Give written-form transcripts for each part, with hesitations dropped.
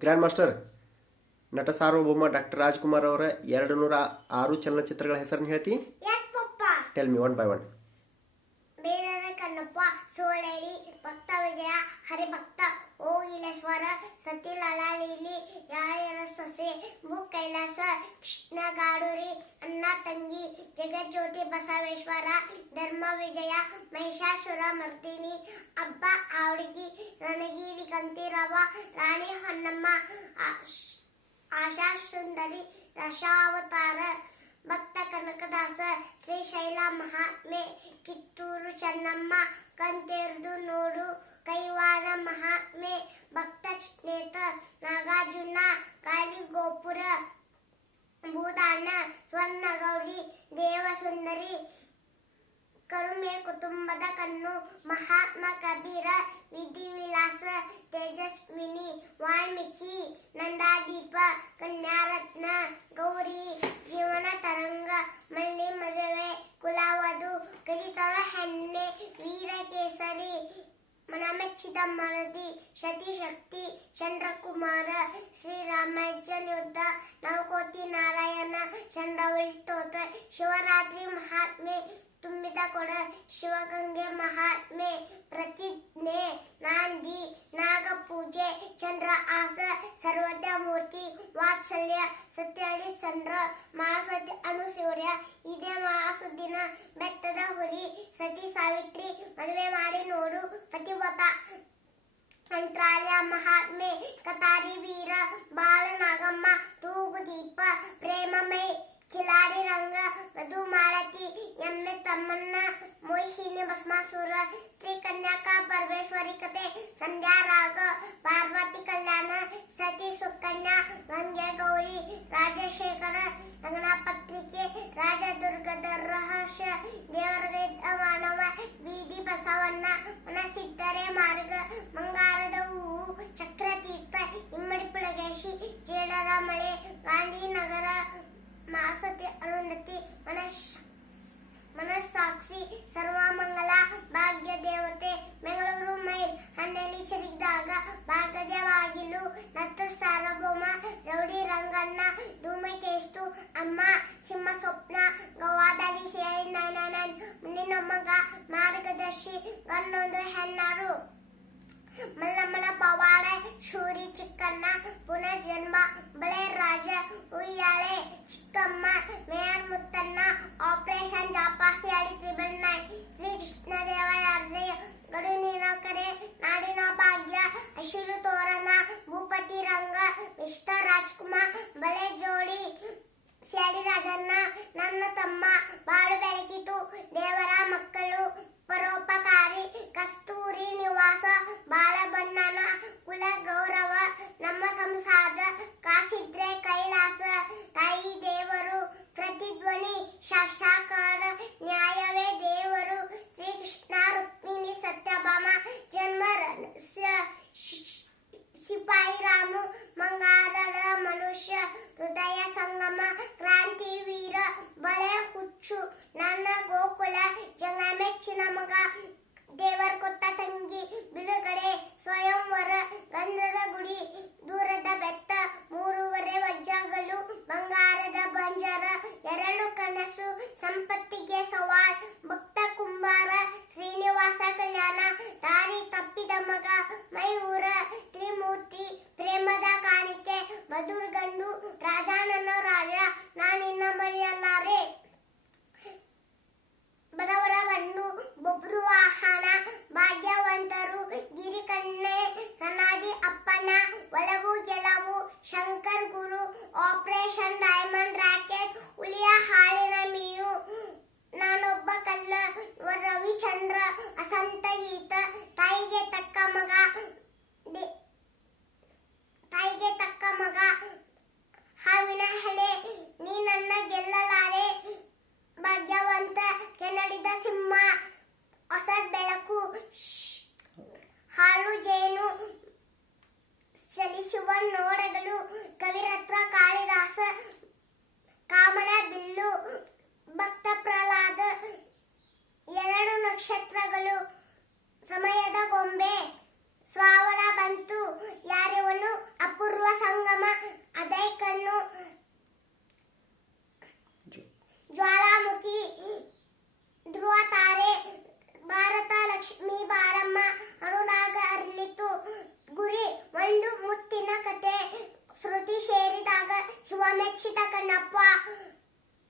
Grand master ನಟ ಸಾರ್ವಭೌಮ doctor Rajkumar ಅವರ 206 ಚಲನಚಿತ್ರಗಳ ಹೆಸರನ್ನು ಹೇಳ್ತಿ? Tell me one by one. Bedara Kannappa, ಸೋಲೇರಿ, ಭಕ್ತ ವಿಜಯ, ಹರಿಭಕ್ತ, ಓಗಿಲೇಶ್ವರ, ಸತಿಲಾಲ ಲೀಲಿ, ಯಾಯರ ಸೊಸೆ, ಭೂ ಕೈಲಾಸ, ಕೃಷ್ಣ ಗಾಡೂರಿ, ಅಣ್ಣ ತಂಗಿ, ಜಗಜ್ಯೋತಿ ಬಸವೇಶ್ವರ, ಧರ್ಮ ವಿಜಯ, ಮಹಿಷಾಸುರ ಮರ್ದಿನಿ, ಅಬ್ಬ ಆವಡಿಗಿ, ರಣಗಿರಿ ಕಂಠೀರವ, ರಾಣಿ ಹೊನ್ನಮ್ಮ, ಆಶಾ ಸುಂದರಿ, ದಶಾವತಾರ, ಭಕ್ತ ಕನಕದಾಸ, ಶ್ರೀಶೈಲ ಮಹಾತ್ಮೆ, ಕಿತ್ತೂರು ಚೆನ್ನಮ್ಮ, ಕಂತೆರ್ದು ನೋಡು, ಕೈವಾರ ಮಹಾತ್ಮೆ, ಭಕ್ತ ನೇತ, ನಾಗಾರ್ಜುನ, ಕಾಳಿ ಗೋಪುರ, ಭೂದಾನ, ಸ್ವರ್ಣಗೌರಿ, ದೇವಸುಂದರಿ, ಕರುಮೆ ಕುಟುಂಬದ ಕಣ್ಣು, ಮಹಾತ್ಮ ಕಬೀರ, ವಿಧಿವಿಲಾಸ, ತೇಜಸ್ವಿನಿ, ವಾಲ್ಮೀಕಿ, ನಂದಾದೀಪ, ಕನ್ಯಾರತ್ನ, ಗೌರಿ, ಜೀವನ ತರಂಗ, ಮಲ್ಲಿ ಮದುವೆ, ಕುಲವಧು, ಕಲಿತಳ ಹೆಣ್ಣೆ, ವೀರಕೇಸರಿ, ಮನಮೆಚ್ಚಿದ ಮರದಿ, ಶಕ್ತಿ, ಚಂದ್ರಕುಮಾರ, ಶ್ರೀರಾಮಜ್ಜನ್ ಯುದ್ಧ, ನವಕೋಟಿ ನಾರಾಯಣ, ಚಂದ್ರವಳಿ ತೋತ, ಶಿವರಾತ್ರಿ ಮಹಾತ್ಮೆ, ತುಂಬಿದ ಕೊಡ, ಶಿವಗಂಗೆ ಮಹಾತ್ಮೆ, ಪ್ರತಿಜ್ಞೆ, ನಾಂದಿ, ನಾಗಪೂಜೆ, ಚಂದ್ರ ಆಸ, ಸರ್ವಜ್ಞ ಮೂರ್ತಿ, ವಾತ್ಸಲ್ಯ, ಸತ್ಯಹರಿಶ್ಚಂದ್ರ, ಮಹಾಸತಿ ಅನುಸೂರ್ಯ, ಇದೇ ಮಹಾಸುದ್ದಿನ, ಬೆತ್ತದ ಹುಲಿ, ಸತಿ ಸಾವಿತ್ರಿ, ಮದುವೆ ಮಾಡಿ ನೋಡು, ಪತಿವ್ರತ, ಮಂತ್ರಾಲಯ ಮಹಾತ್ಮೆ, ಕತಾರಿ ವೀರ, ಬಾಲನಾಗಮ್ಮ, ತೂಗುದೀಪ, ಪ್ರೇಮಮೈ, ಕಿಲಾರಿ ರಂಗ, ಮಧು ಮಾಲತಿ, ಎಮ್ಮೆ ತಮ್ಮಣ್ಣ, ಮೋಹಿನಿ ಭಸ್ಮಾಸುರ, ಶ್ರೀ ಕನ್ಯಾಕಾ ಪರಮೇಶ್ವರಿ ಕತೆ, ಸಂಧ್ಯಾ ರಾಗ, ಪಾರ್ವತಿ ಕಲ್ಯಾಣ, ಸತಿ ಸುಕನ್ಯಾ, ಗಂಗೆ ಗೌರಿ, ರಾಜಶೇಖರ, ರಂಗನ ಪತ್ರಿಕೆ, ರಾಜದುರ್ಗದ ರಹಸ್ಯ, ದೇವರಗೈದ ಮಾನವ, ಬೀದಿ ಬಸವಣ್ಣ, ಮನಸ್ಸಿದ್ದರೆ ಮಾರ್ಗ, ಮಂಗಾರದ ಹೂವು, ಚಕ್ರತೀರ್ಥ, ಇಮ್ಮಡಿ ಪುಳಗೇಶಿ, ಜೇಡರ ಮಳೆ, ಗಾಂಧಿನಗರ, ಮಾಸತಿ ಅರುಂಧತಿ, ಮನಸ್ಸಾಕ್ಷಿ, ಸರ್ವಮಂಗಲ, ಭಾಗ್ಯ ದೇವತೆ, ಬೆಂಗಳೂರು ಮೈಲ್, ಹಣ್ಣೆಲಿ ಚರಿದಾಗ, ಭಾಗದ ಬಾಗಿಲು, ನತ್ತು ಸಾರ್ವಭೌಮ, ರೌಡಿ ರಂಗಣ್ಣ, ಧೂಮಕೇಸ್ತು, ಅಮ್ಮ, ಸಿಂಹ ಸ್ವಪ್ನ, ಗೋವಾದಲ್ಲಿ ಸೇರಿ 999, ಮುಂದಿನ ಮಗ, ಮಾರ್ಗದರ್ಶಿ, ಗನ್ನೊಂದು ಹೆಣ್ಣಾರು, ಮಲ್ಲಮ್ಮನ ಪವಾಡ, ಶೂರಿ ಚಿಕ್ಕಣ್ಣ, ಪುನರ್ಜನ್ಮ, ಬಳೆ ರಾಜ, ಉಯ್ಯಾಲೆ, ಚಿಕ್ಕಮ್ಮ, ಮೇಯರ್ ಮುತ್ತಣ್ಣ, ಆಪರೇಷನ್ ಜಾಪಾಸಿ ಅಡಿ 999, ಶ್ರೀ ಕೃಷ್ಣದೇವರಾಯ, ಗಡು ನೀರಾಕರೆ, ನಾಡಿನ ಭಾಗ್ಯ, ಹಸಿರು ತೋರಣ, ಭೂಪತಿ ರಂಗ, ಮಿಸ್ಟರ್ ರಾಜ್ಕುಮಾರ್, ಬಳೆ ಜೋಡಿ, ಸ್ಯಾಡಿ ರಾಜಣ್ಣ, ನನ್ನ ತಮ್ಮ, ಬಾಳು ಬೆಳಕಿತು, ದೇವರ ಮಕ್ಕಳು, ಪರೋಪಕಾರಿ, ಕಸ್ತೂರಿ ನಿವಾಸ, ಬಾಲಬಣ್ಣನ, ಕುಲ ಗೌರವ, ನಮ್ಮ ಸಂಸಾದ, ಕಾಸಿದ್ರೆ ಕೈಲಾಸ, ತಾಯಿ ದೇವರು, ಪ್ರತಿಧ್ವನಿ, ಶಾಸ್ತ್ರಾಕಾರ, ನ್ಯಾಯವೇ ದೇವರು, ಶ್ರೀಕೃಷ್ಣ ರುಕ್ಮಿಣಿ ಸತ್ಯಭಾಮ, ಜನ್ಮ ರಹಸ್ಯ, ಸಿಪಾಯಿ ರಾಮು, ಮಂಗಾರದ ಮನುಷ್ಯ, ಹೃದಯ ಸಂಗಮ, ಕ್ರಾಂತಿ ವೀರ, ಬಳೆ ಹುಚ್ಚು, ನನ್ನ ಗೋಕುಲ, ಜನ ಮೆಚ್ಚಿನ ಮಗ, ದೇವರ ಕೊತ್ತ ತಂಗಿ, ಬಿಡುಗಡೆ, ಸ್ವಯಂವರ, ಗಂಧದ ಗುಡಿ, ದೂರದ ಬೆತ್ತ, 3.5 ವಜ್ರಗಳು, ಬಂಗಾರದ ಬಂಜರ, 2 ಕನಸು, ಸಂಪತ್ತಿಗೆ ಸವಾಲ್, ಭಕ್ತ ಕುಂಬಾರ, ಶ್ರೀನಿವಾಸ ಕಲ್ಯಾಣ, ದಾರಿ ತಪ್ಪಿದ ಮಗ, ಮಯೂರ, ತ್ರಿಮೂರ್ತಿ, ಪ್ರೇಮದ ಕಾಣಿಕೆ, ಮಧುರ್ ಗಂಡು, ರಾಜ ನನ್ನ ರಾಜ, ನಾನಿನ್ನ ಮರೆಯಲಾರೆ, ಬಡವರ ಮಣ್ಣು, ಬೊಬ್ರು ವಾಹನ, ಭಾಗ್ಯವಂತರು, ಗಿರಿಕನ್ನೆ, ಸನಾದಿ ಅಪ್ಪಣ್ಣ, ಒಲವು ಗೆಲುವು, ಶಂಕರ್ ಗುರು, ಆಪರೇಷನ್ ಡೈಮಂಡ್ ರಾಕೆಟ್, ಹುಲಿಯ ಹಾಲಿನ ಮೀನು, ನಾನೊಬ್ಬ ಕಲ್ಲ, ರವಿಚಂದ್ರ, ಅಸಂತ ಗೀತ, ತಾಯಿಗೆ ತಕ್ಕ ಮಗ, ಹಾವಿನ ಹೆಲೆ, ನೀ ನನ್ನ ಗೆಲ್ಲಲಾರೆ, ಭಾಗ್ಯವಂತ, ಕೆನಡಿದ ಸಿಂಹ, ಹೊಸ ಬೆಳಕು, ಹಾಲು ಜೇನು, ಚಲಿಸುವ ನೋಡಗಳು, ಕವಿರತ್ನ ಕಾಳಿದಾಸ, ಕಾಮನ ಬಿಲ್ಲು, ಭಕ್ತ ಪ್ರಹ್ಲಾದ, 2 ನಕ್ಷತ್ರಗಳು, ಸಮಯದ ಗೊಂಬೆ, ಶ್ರಾವಣ ಬಂತು, ಯಾರಿವನು ಅಪೂರ್ವ ಮೆಚ್ಚಿದ ಕಣ್ಣಪ್ಪ,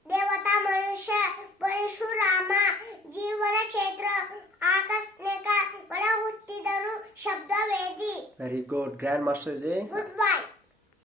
ದೇವತಾ ಮನುಷ್ಯ, ಪರಶುರಾಮ, ಜೀವನ ಕ್ಷೇತ್ರ, ಆಕಸ್ಮಿಕ, ಒಳ ಹುಟ್ಟಿದರು, ಶಬ್ದವೇದಿ. Very good grand master G. Good